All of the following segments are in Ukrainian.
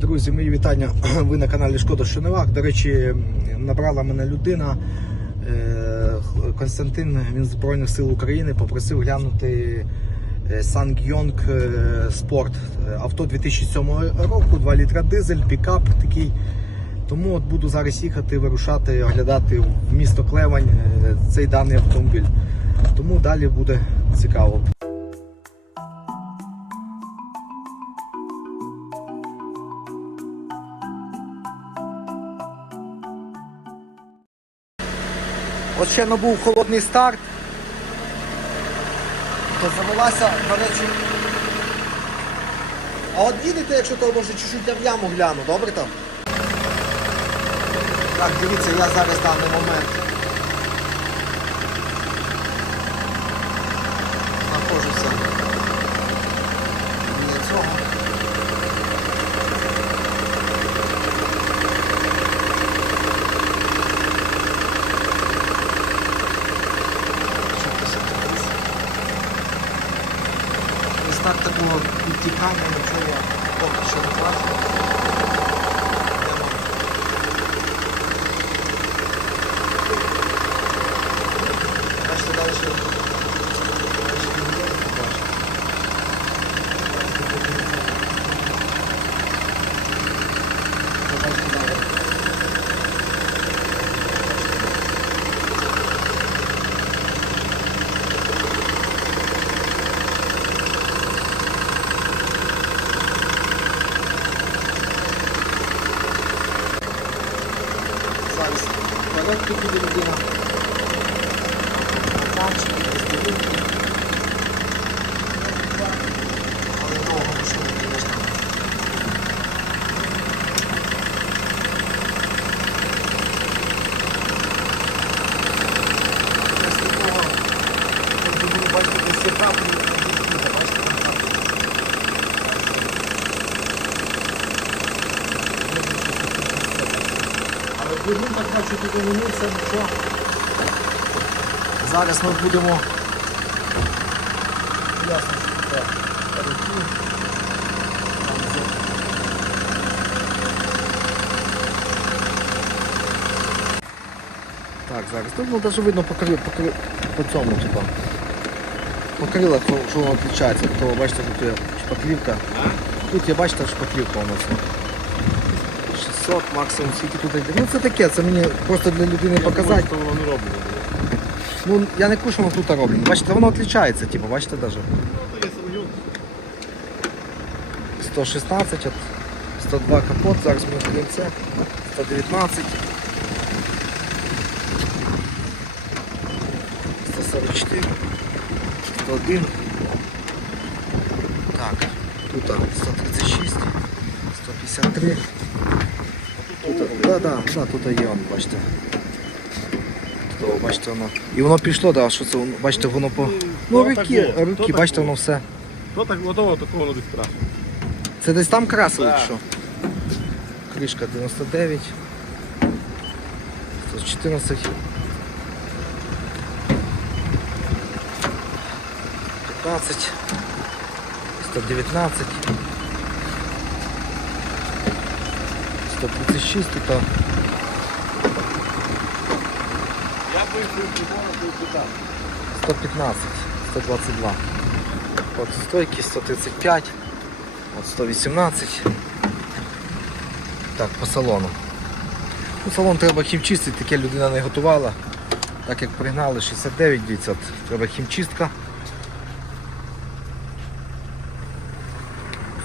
Друзі, мої вітання. Ви на каналі Шкода Шуневак. До речі, набрала мене людина. е, Константин, він Збройних сил України, попросив глянути Сангйонг Спорт. Авто 2007 року, 2 літра дизель, пікап такий. Тому от буду зараз їхати, вирушати, оглядати в місто Клевань е, цей даний автомобіль. Тому далі буде цікаво. От ще не був холодний старт. То завелася, до речі. А от їдете, якщо то може чуть-чуть я в яму гляну, добре там? Так, дивіться, я зараз даний момент знаходжуся біля цього. Такого підтікання нічого поки що не бачу. Йдемо. Бачите, далі ще далі ще не є, не бачу. Бачите, далі. Зараз вперед тут буде людина. Мальчик, бездовольний. Але довго машина, звісно. Ось такого, от ви бачите, десь є каплі, бачите, там каплі. Але так тут нічого. Зараз ми будемо. Ясно, що так. Так, зараз. Тут ну, навіть видно по, крил, по, крил, по цьому, типу. По крилах, що що воно відрізняється. То бачите, тут є шпаклівка. Тут є, бачите, шпаклівка у нас. 600 максимум, скільки тут йде. Ну це таке, це мені просто для людини показати. Що воно не робить. Ну, я не кушу, воно тут роблю. Бачите, воно відрізняється, типу, бачите навіть. Ну, є самоюк. 116, от 102 капот, зараз ми будемо це. 119. 144. 101. Так, тут 136, 153. Тут, да, да, да, тут є он, бачите. То, бачите, воно. І воно пішло, да, що це, воно, бачите, воно по. Ну, руки, руки, бачите, воно все. То так готово, такого воно десь страшно. Це десь там красили, Так. що? Кришка 99. 114. 15. 119. 136 тут. Я би прибором був питав. 115, 122. От стойки 135, от 118. Так, по салону. Ну, салон треба хімчистити, таке людина не готувала. Так як пригнали 69 дивіться, треба хімчистка.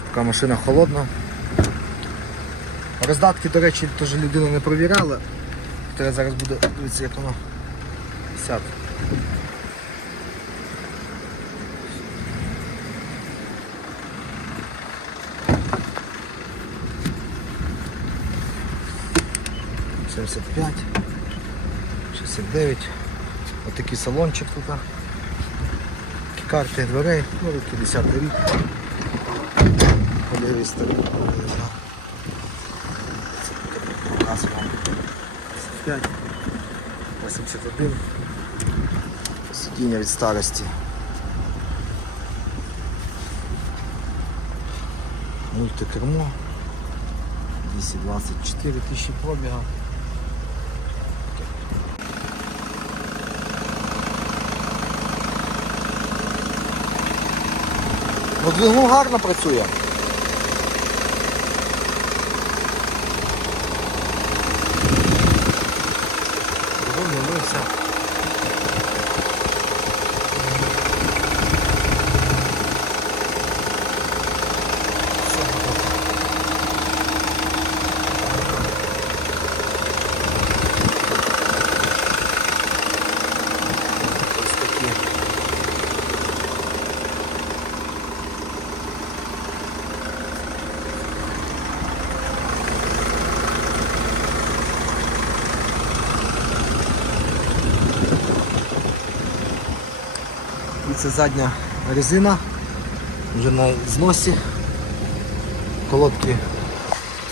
Така машина холодна. Роздатки, до речі, теж людина не провіряла. Треба зараз буде дивіться, як воно сяде. Семьдесят п'ять, шістдесят дев'ять. Отакий салончик тут. Карти дверей, ну руки 10 рік. По лівій стороні. Газ вам 5, 81. Сидіння від старості. Мультикермо. 224 тисячі пробіга. Ну, двигун гарно працює. Двигун не мився. Все готово. Ось такі. І це задня резина, вже на зносі. Колодки,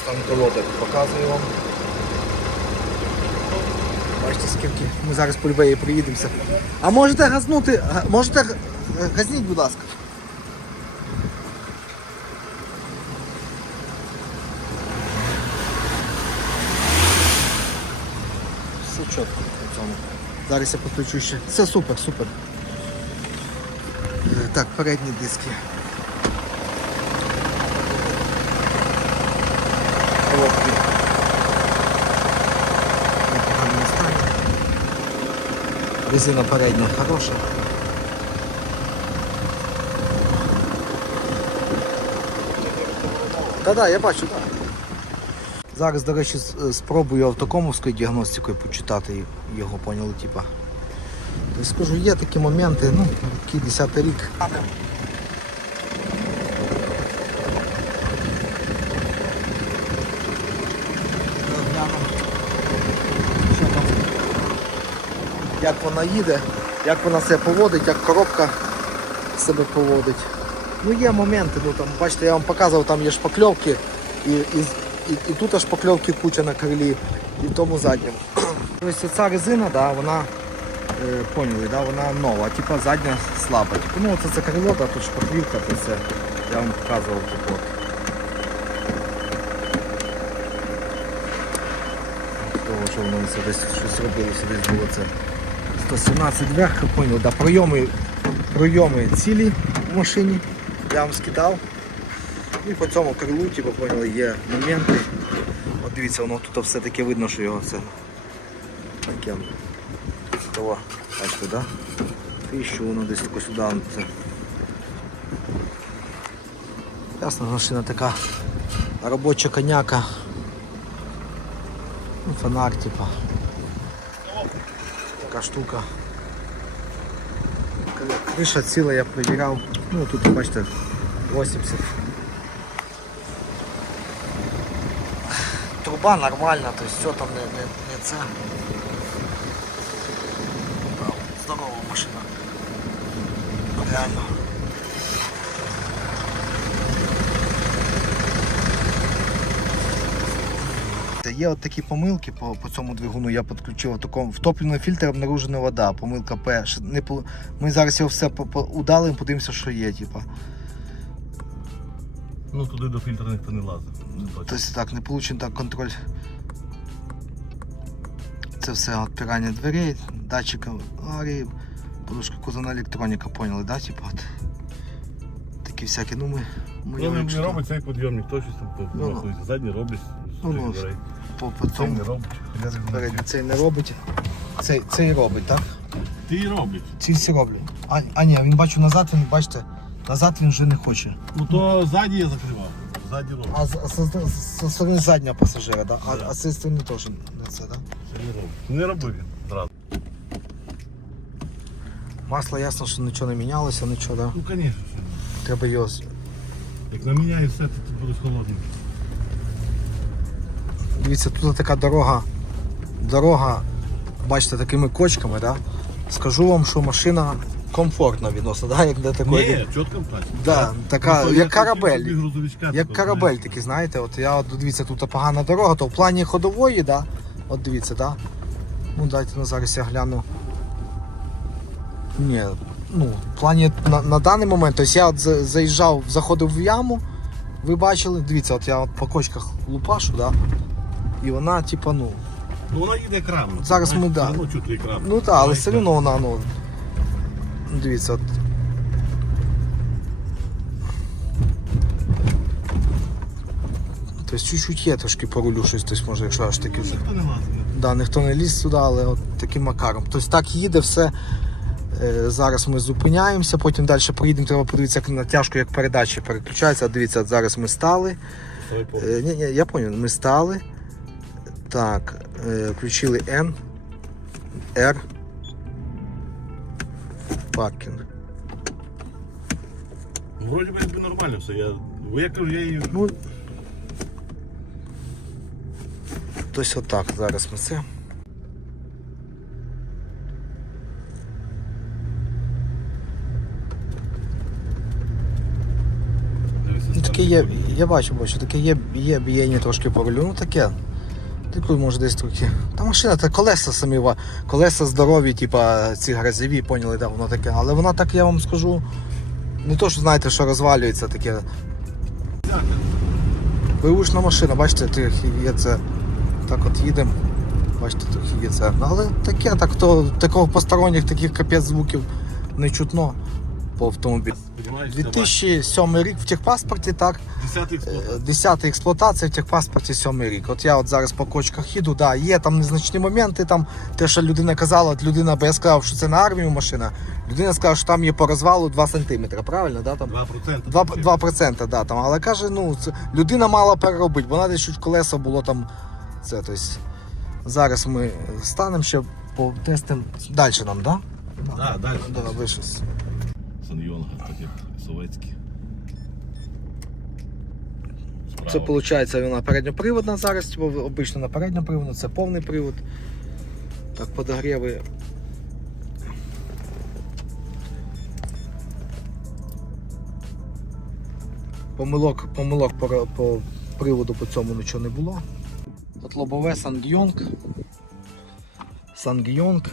стан колодок показую вам. Бачите, скільки ми зараз по Львові приїдемося. А можете газнути, можете газніть, будь ласка. Все чітко. Зараз я підключу ще. Все супер, супер. Так, передні диски. Резина передня хороша. Так-так, я бачу, так. Зараз, до речі, е, спробую автокомовською діагностикою почитати його, поняли, типа. То скажу, є такі моменти, ну, який 10 рік. Як вона їде, як вона себе поводить, як коробка себе поводить. Ну є моменти, ну там, бачите, я вам показував, там є шпакльовки і, і, і, і тут шпакльовки куча на крилі, і в тому задньому. Ось ця резина, да, вона поняли, да, вона нова, типа задня слаба. Типу, ну це, це крило, да, тут шпаклівка, то це я вам показував. От. Того, що воно десь щось робилося, десь було це 117 вверх, поняли, да, пройоми, пройоми цілі в машині, я вам скидав. І по цьому крилу, типу, поняли, є моменти. От дивіться, воно тут все таки видно, що його це таке. Того, бачите, да? Що воно десь тако сюди. Ясно, машина така робоча коняка. Ну, фонарь, типа. Така штука. Криша ціла, я перевіряв. Ну тут бачите 80. Труба нормальна, то есть все там не, не, не це. Здорова машина. Реально. Є от такі помилки по, по цьому двигуну. Я підключив такому в фільтр обнаружена вода. Помилка П. Не, по- ми зараз його все по- по- удалимо, подивимося, що є. Типа. Ну туди до фільтра ніхто не лазить. Тобто так, не получен так контроль. Це все відпирання дверей, датчик аварії, подушка кузовна електроніка, поняли, да? Типа от. Такі всякі, ну ми. ми Ну не, не робить цей підйомник, то щось там Ну, ну. Задні роблять з Ну, ну, по, по Цей не робить. передній цей не робить. Цей, цей робить, так? Ти і роблять. Ці всі роблять. А, а ні, він бачу назад, він бачите, назад він вже не хоче. Ну то ззаді я закривав. Ззаді роблять. А з, сторони заднього пасажира, да? а, Да. а з цієї сторони теж не це, так? Це не робить. Не робив він Масло ясно, що нічого не мінялося, нічого, да? Ну звісно. Треба його. Як наміняєш все, то ти будеш холодним. Дивіться, тут така дорога. Дорога, бачите, такими кочками, да? Скажу вам, що машина комфортна відносно, да? як для такої. Ні, чітко плачу. Да, така, як корабель. Як Як корабель такий, знаєте, от я от дивіться, тут погана дорога, то в плані ходової, да? От дивіться, да? Ну дайте ну, зараз я гляну. Ні, ну, в плані на, на даний момент, тобто я от заїжджав, заходив в яму, Ви бачили, дивіться, от я от по кочках лупашу, да? і вона, типа, ну. Ну вона їде екран. Зараз ми, да. Ну екран. Ну так, але все одно вона, ну. Дивіться, от. Тобто чуть-чуть є трошки по рулю щось, тобто, може, якщо аж таки вже. Ніхто не лазить. Да, ніхто не ліз сюди, але от таким макаром. Тобто так їде все. Е, Зараз ми зупиняємося, потім далі поїдемо, треба подивитися як на тяжко, як передачі переключаються. Дивіться, зараз ми стали. Е, ні, ні, я зрозумів, ми стали. Так, е, включили N, R. Паркінг. Ну, Вроді би якби нормально все. Я, я кажу, я її. Ну, тобто отак зараз ми це. Дивися, Ну, таке є, я бачу, бачу, таке є, є бієння трошки по рулю, ну таке. Таку може десь трохи. Та машина, та колеса самі, колеса здорові, типа ці грязеві, поняли, да, воно таке. Але вона так, я вам скажу, не то, що знаєте, що розвалюється таке. Вивушна машина, бачите, трохи є це. Так от їдемо. Бачите, трохи є це. Ну, Але таке, так то такого посторонніх таких капець звуків не чутно по автомобілю. 2007 рік в техпаспорті, так. 10 експлуатація. 10 експлуатація в техпаспорті 7 рік. От я от зараз по кочках їду, да, є там незначні моменти, там те, що людина казала, от людина, бо я сказав, що це на армію машина. Людина сказала, що там є по розвалу 2 см, правильно? Да, там? 2%. 2, 2%, да, там, але каже, ну, це, людина мала переробити, бо десь чуть колеса було там. Це, тобто, зараз ми станемо ще потестимо. Далі нам, так? Да? Да, далі. Да, ви щось. Санйонга, таке совєтські. Це виходить вона передньоприводна зараз, типу, обично на передньоприводну, це повний привод. Так, подогріви. Помилок, помилок по, по приводу по цьому нічого не було. От лобове Сангйонг. Сангйонг.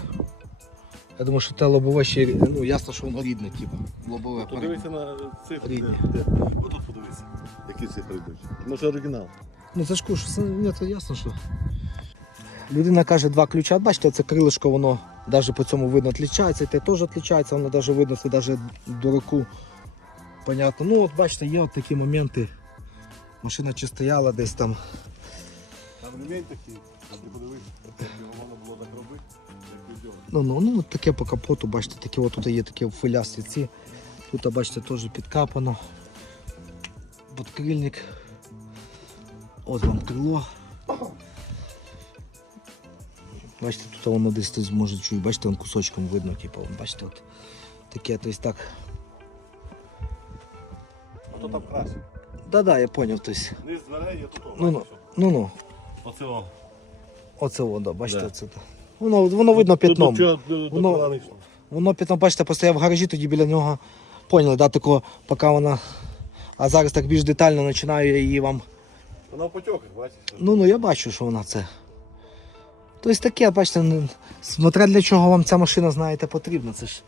Я думаю, що те лобове ще ну, ясно, що воно рідне, типу. Лобове. Подивися на цифри. Де. Отут подивися. Які цифри йдуть. Ну це оригінал. Ну це ж куш, це, ні, це ясно, що. Людина каже два ключа. Бачите, це крилишко, воно навіть по цьому видно відлічається, те теж відлічається, воно навіть видно, це навіть дураку. Понятно. Ну от бачите, є от такі моменти. Машина чи стояла десь там. Там ремень такий, ти подивись, його можна було так робити, як відео. Ну, ну, ну от таке по капоту, бачите, такі от тут є такі филясті ці. Тут, бачите, теж підкапано. Подкрильник. От вам крило. Бачите, тут воно десь тут може чуть, бачите, вон кусочком видно, типу, бачите, от таке, тобто так. А то там краще. Да-да, я поняв, тобто. Низ дверей є тут. Ну, ну, ну, ну. Оце о. Оце воно, бачите, Да. оце. так. Воно, воно видно п'ятном. Тут, тут, Воно- воно... йшло. Воно п'ятно, бачите, постояв в гаражі, тоді біля нього поняли, да, такого, поки вона. А зараз так більш детально починаю я її вам. Вона в потьоках, бачиш? Ну ну я бачу, що вона це. Тобто таке, бачите, смотря для чого вам ця машина, знаєте, потрібна. Це ж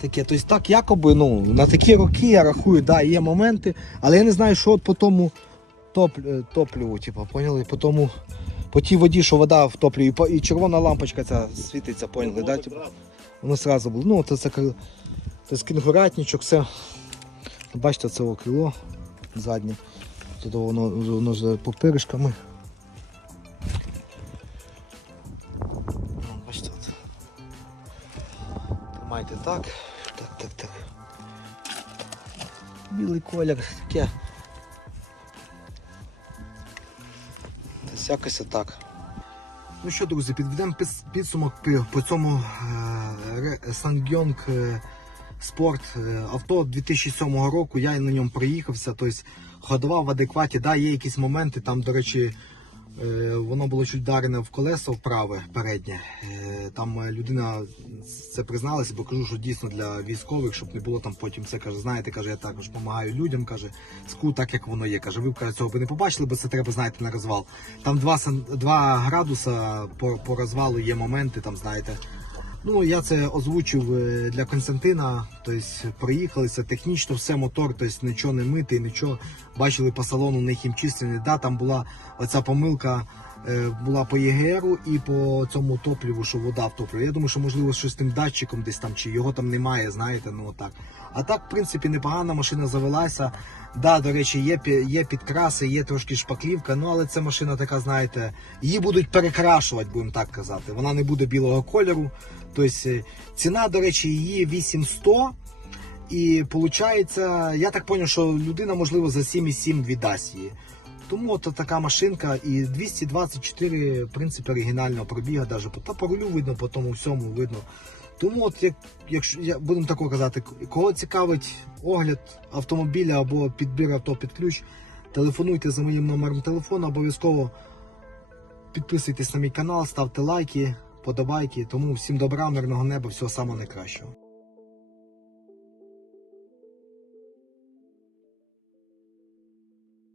таке. Тобто так, якоби, ну, на такі роки я рахую, да, є моменти, але я не знаю, що от по тому топ, е, топливу, типу, поняли? По тому, по тій воді, що вода в топливі, і, і червона лампочка ця світиться, поняли, да? Типу, воно одразу було. Ну, це, це, це кінгуратничок, все. Бачите, це о крило заднє. Тут воно, воно з попиришками. Бачите. Тримайте так. Так, так, так. Білий колір, таке. Десь якось отак. Ну що, друзі, підведемо підсумок по цьому Сангйонг Спорт е, авто 2007 року. Я на ньому проїхався, тобто ходував в адекваті. Да, є якісь моменти, там, до речі, е, воно було чуть вдарене в колесо вправе переднє. Е, Там е, людина це призналася, бо кажу, що дійсно для військових, щоб не було там потім це каже, знаєте, каже, я також допомагаю людям, каже, ску так, як воно є. Каже, ви каже, цього би не побачили, бо це треба, знаєте, на розвал. Там 2, 2 градуса по, по розвалу є моменти, там, знаєте. Ну, я це озвучив е, для Константина. Тобто проїхалися технічно, все мотор, тобто нічого не митий, нічого. Бачили по салону не хімчистлений. Да, там була оця помилка. е, Була по ЄГРу і по цьому топліву, що вода в топливі. Я думаю, що можливо щось з тим датчиком десь там, чи його там немає, знаєте, ну отак. А так, в принципі, непогана машина завелася. Да, до речі, є, є підкраси, є трошки шпаклівка, ну але це машина така, знаєте, її будуть перекрашувати, будемо так казати. Вона не буде білого кольору. Тобто е, ціна, до речі, її 8100. І виходить, я так зрозумів, що людина, можливо, за 7,7 віддасть її. Тому от така машинка і 224, в принципі, оригінального пробіга, по, та по рулю видно, по тому всьому видно. Тому, от як, якщо я будемо тако казати, кого цікавить огляд автомобіля або підбір авто під ключ, телефонуйте за моїм номером телефону, обов'язково підписуйтесь на мій канал, ставте лайки, подобайки. Тому всім добра, мирного неба, всього самого найкращого.